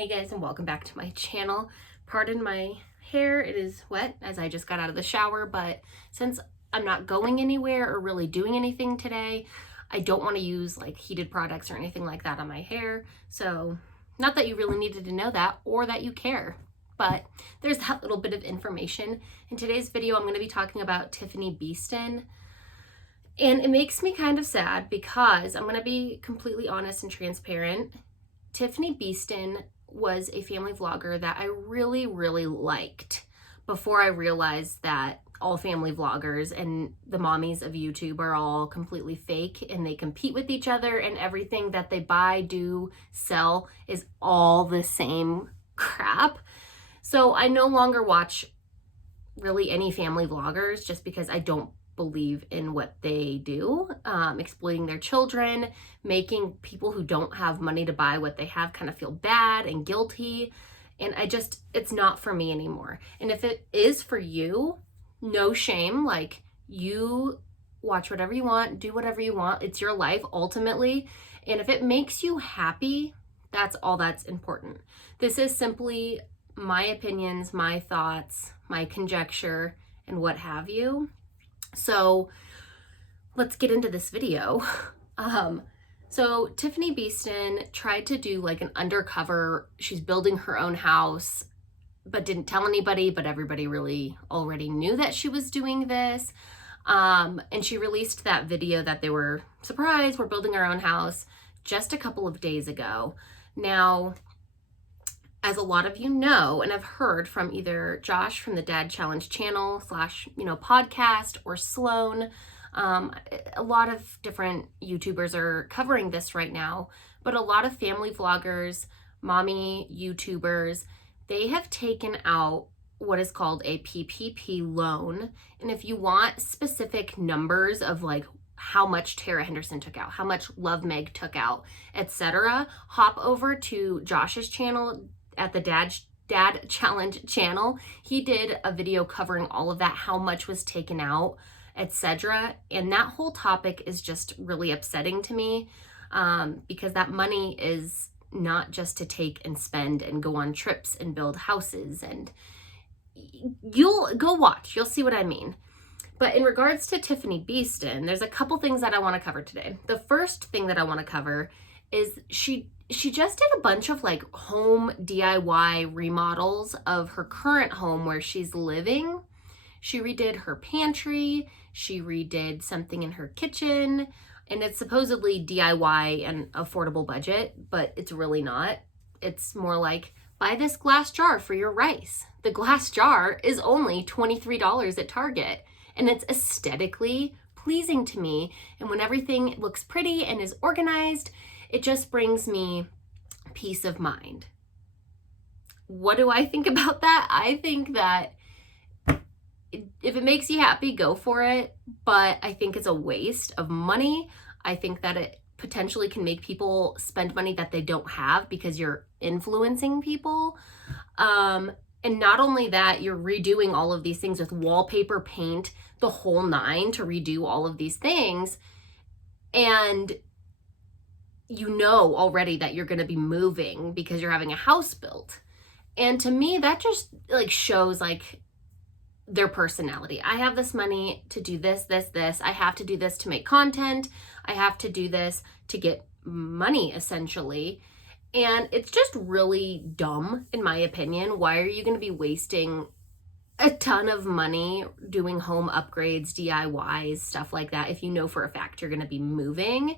Hey guys, and welcome back to my channel. Pardon my hair, it is wet as I just got out of the shower, but since I'm not going anywhere or really doing anything today, I don't want to use like heated products or anything like that on my hair. So not that you really needed to know that or that you care, but there's that little bit of information. In today's video, I'm going to be talking about Tiffani Beaston. And it makes me kind of sad because I'm going to be completely honest and transparent. Tiffani Beaston was a family vlogger that I really liked before I realized that all family vloggers and the mommies of YouTube are all completely fake and they compete with each other and everything that they buy, do, sell is all the same crap. So I no longer watch really any family vloggers just because I don't believe in what they do, exploiting their children, making people who don't have money to buy what they have kind of feel bad and guilty. And it's not for me anymore. And if it is for you, no shame. Like, you watch whatever you want, do whatever you want. It's your life ultimately. And if it makes you happy, that's all that's important. This is simply my opinions, my thoughts, my conjecture, and what have you. So let's get into this video. So Tiffani Beaston tried to do like an undercover, she's building her own house, but didn't tell anybody, but everybody really already knew that she was doing this. And she released that video that they were surprised, we're building our own house just a couple of days ago. Now, as a lot of you know, and I've heard from either Josh from the Dad Challenge channel / podcast, or Sloan, a lot of different YouTubers are covering this right now, but a lot of family vloggers, mommy YouTubers, they have taken out what is called a PPP loan. And if you want specific numbers of like how much Tara Henderson took out, how much Love Meg took out, etc., hop over to Josh's channel at the Dad Challenge channel. He did a video covering all of that, how much was taken out, etc. And that whole topic is just really upsetting to me, because that money is not just to take and spend and go on trips and build houses. And you'll go watch, you'll see what I mean. But in regards to Tiffani Beaston, there's a couple things that I want to cover today. The first thing that I want to cover is she just did a bunch of like home DIY remodels of her current home where she's living. She redid her pantry, she redid something in her kitchen, and it's supposedly DIY and affordable budget, but it's really not. It's more like, buy this glass jar for your rice. The glass jar is only $23 at Target, and it's aesthetically pleasing to me. And when everything looks pretty and is organized, it just brings me peace of mind. What do I think about that? I think that if it makes you happy, go for it. But I think it's a waste of money. I think that it potentially can make people spend money that they don't have because you're influencing people. And not only that, you're redoing all of these things with wallpaper, paint, the whole nine to redo all of these things. And you know already that you're going to be moving because you're having a house built. And to me, that just like shows like their personality. I have this money to do this. I have to do this to make content. I have to do this to get money, essentially. And it's just really dumb, in my opinion. Why are you going to be wasting a ton of money doing home upgrades, DIYs, stuff like that, if you know for a fact you're going to be moving?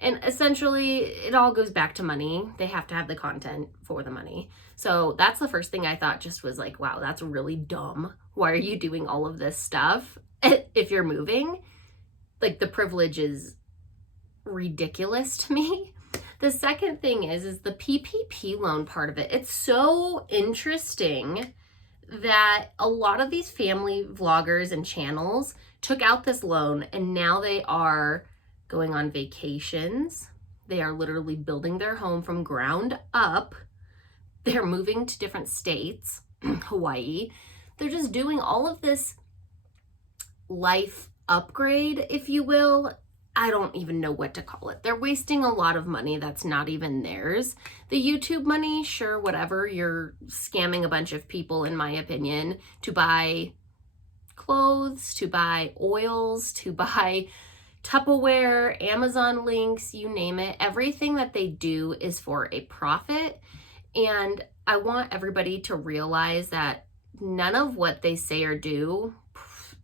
And essentially, it all goes back to money. They have to have the content for the money. So that's the first thing I thought, just was like, wow, that's really dumb. Why are you doing all of this stuff if you're moving? Like, the privilege is ridiculous to me. The second thing is the PPP loan part of it. It's so interesting that a lot of these family vloggers and channels took out this loan, and now they are going on vacations. They are literally building their home from ground up. They're moving to different states, Hawaii. They're just doing all of this life upgrade, if you will, I don't even know what to call it. They're wasting a lot of money that's not even theirs. The YouTube money, sure, whatever. You're scamming a bunch of people, in my opinion, to buy clothes, to buy oils, to buy Tupperware, Amazon links, you name it. Everything that they do is for a profit. And I want everybody to realize that none of what they say or do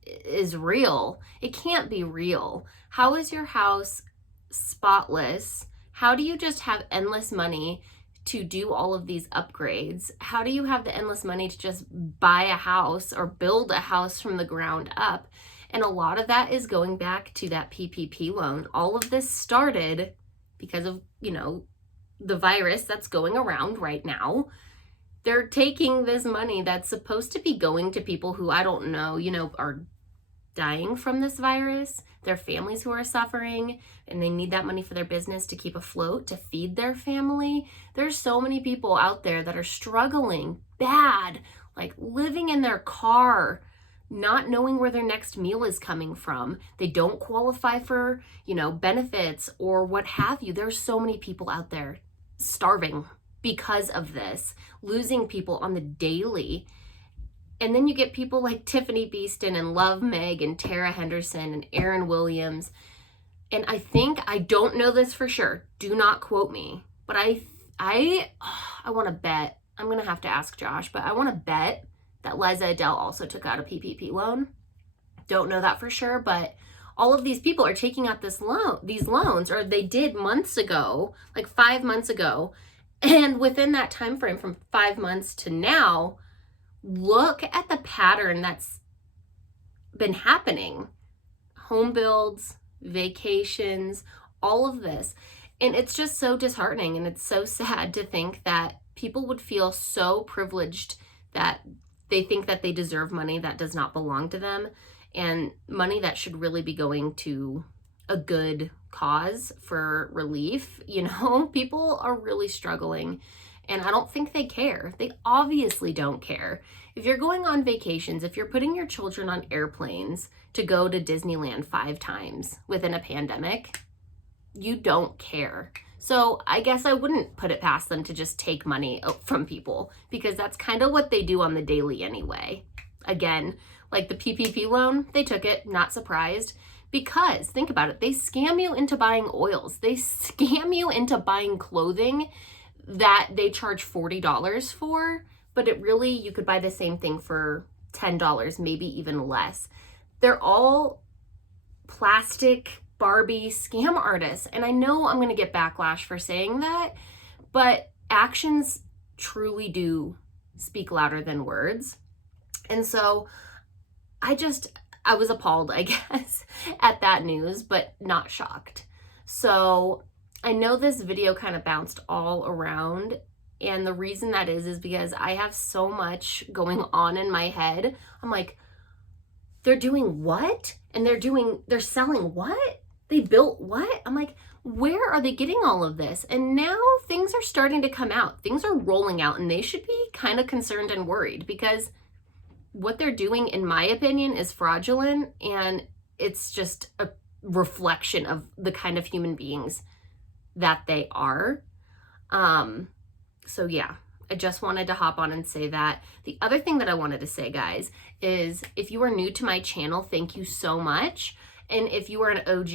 is real. It can't be real. How is your house spotless? How do you just have endless money to do all of these upgrades? How do you have the endless money to just buy a house or build a house from the ground up? And a lot of that is going back to that PPP loan. All of this started because of, the virus that's going around right now. They're taking this money that's supposed to be going to people who I don't know, are dying from this virus, their families who are suffering, and they need that money for their business to keep afloat, to feed their family. There's so many people out there that are struggling bad, like living in their car, not knowing where their next meal is coming from. They don't qualify for, benefits or what have you. There's so many people out there starving because of this, losing people on the daily. And then you get people like Tiffani Beaston and Love Meg and Tara Henderson and Aaron Williams. And I don't know this for sure. Do not quote me. But I want to bet. I'm going to have to ask Josh, but I want to bet that Liza Adele also took out a PPP loan. Don't know that for sure, but all of these people are taking out these loans, or they did months ago, like 5 months ago. And within that time frame from 5 months to now, look at the pattern that's been happening. Home builds, vacations, all of this. And it's just so disheartening, and it's so sad to think that people would feel so privileged that they think that they deserve money that does not belong to them, and money that should really be going to a good cause for relief. People are really struggling, and I don't think they care. They obviously don't care. If you're going on vacations, if you're putting your children on airplanes to go to Disneyland 5 times within a pandemic, you don't care. So I guess I wouldn't put it past them to just take money from people, because that's kind of what they do on the daily anyway. Again, like the PPP loan, they took it, not surprised. Because, think about it, they scam you into buying oils. They scam you into buying clothing that they charge $40 for, but you could buy the same thing for $10, maybe even less. They're all plastic Barbie scam artists. And I know I'm going to get backlash for saying that, but actions truly do speak louder than words. And so I was appalled, I guess, at that news, but not shocked. So I know this video kind of bounced all around, and the reason that is because I have so much going on in my head. I'm like, they're doing what? And they're selling what? They built what? I'm like, where are they getting all of this? And now things are starting to come out. Things are rolling out, and they should be kind of concerned and worried, because what they're doing, in my opinion, is fraudulent, and it's just a reflection of the kind of human beings that they are. So yeah, I just wanted to hop on and say that. The other thing that I wanted to say, guys, is if you are new to my channel, thank you so much. And if you are an OG,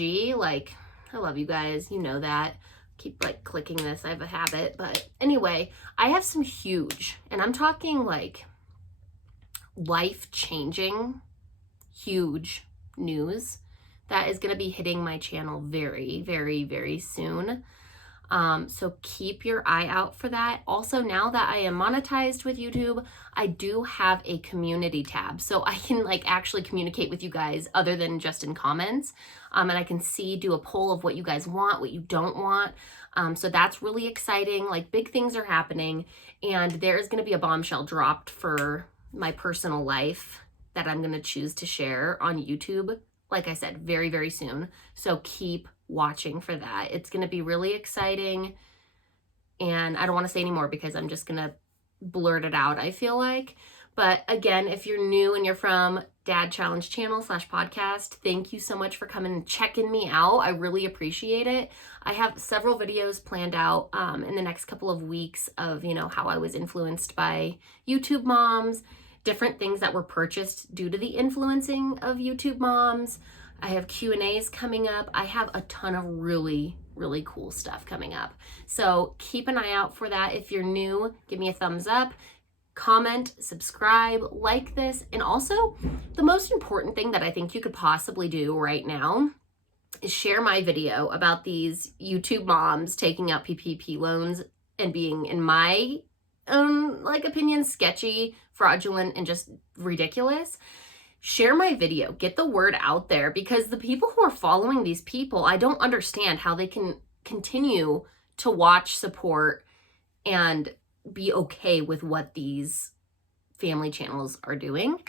I love you guys, you know that. Keep clicking this, I have a habit. But anyway, I have some huge, and I'm talking life-changing, huge news that is going to be hitting my channel very, very, very soon. So keep your eye out for that. Also, now that I am monetized with YouTube, I do have a community tab. So I can actually communicate with you guys other than just in comments. And I can do a poll of what you guys want, what you don't want. So that's really exciting. Big things are happening, and there is going to be a bombshell dropped for my personal life that I'm going to choose to share on YouTube, like I said, very, very soon. So keep watching for that. It's going to be really exciting, and I don't want to say any more because I'm just going to blurt it out, I feel like. But again, if you're new and you're from Dad Challenge channel / podcast. Thank you so much for coming and checking me out. I really appreciate it. I have several videos planned out in the next couple of weeks of, how I was influenced by YouTube moms, different things that were purchased due to the influencing of YouTube moms. I have Q&As coming up. I have a ton of really cool stuff coming up. So keep an eye out for that. If you're new, give me a thumbs up, comment, subscribe, like this. And also, the most important thing that I think you could possibly do right now is share my video about these YouTube moms taking out PPP loans and being, in my own opinion, sketchy, fraudulent, and just ridiculous. Share my video, get the word out there, because the people who are following these people, I don't understand how they can continue to watch, support, and be okay with what these family channels are doing.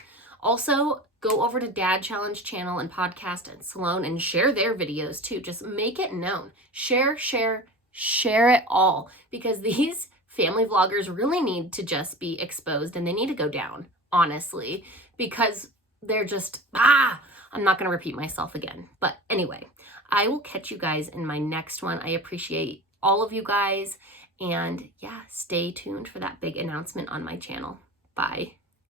Also, go over to Dad Challenge channel and podcast and Salone and share their videos too. Just make it known. Share it all, because these family vloggers really need to just be exposed, and they need to go down, honestly, because they're just, I'm not going to repeat myself again. But anyway, I will catch you guys in my next one. I appreciate all of you guys. And yeah, stay tuned for that big announcement on my channel. Bye.